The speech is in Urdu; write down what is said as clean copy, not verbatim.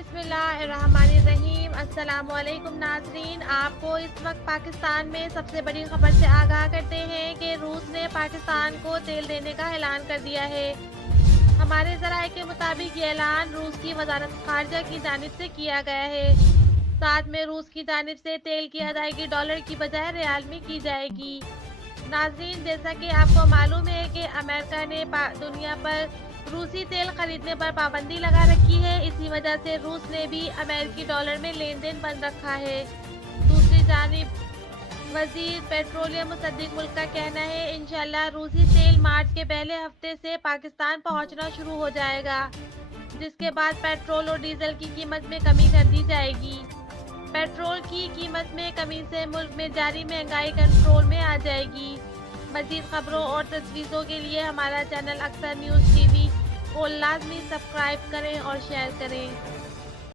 بسم اللہ الرحمن الرحیم۔ السلام علیکم ناظرین، آپ کو اس وقت پاکستان میں سب سے بڑی خبر سے آگاہ کرتے ہیں کہ روس نے پاکستان کو تیل دینے کا اعلان کر دیا ہے۔ ہمارے ذرائع کے مطابق یہ اعلان روس کی وزارت خارجہ کی جانب سے کیا گیا ہے۔ ساتھ میں روس کی جانب سے تیل کی ادائیگی ڈالر کی بجائے ریال میں کی جائے گی۔ ناظرین، جیسا کہ آپ کو معلوم ہے کہ امریکہ نے دنیا پر روسی تیل خریدنے پر پابندی لگا رکھی ہے، اسی وجہ سے روس نے بھی امریکی ڈالر میں لین دین بند رکھا ہے۔ دوسری جانب وزیر پیٹرولیم مصدق ملک کا کہنا ہے انشاءاللہ روسی تیل مارچ کے پہلے ہفتے سے پاکستان پہنچنا شروع ہو جائے گا، جس کے بعد پیٹرول اور ڈیزل کی قیمت میں کمی کر دی جائے گی۔ پیٹرول کی قیمت میں کمی سے ملک میں جاری مہنگائی کنٹرول میں آ جائے گی۔ مزید خبروں اور تجویزوں کے لیے ہمارا چینل اکثر نیوز ٹی وی کو لازمی سبسکرائب کریں اور شیئر کریں۔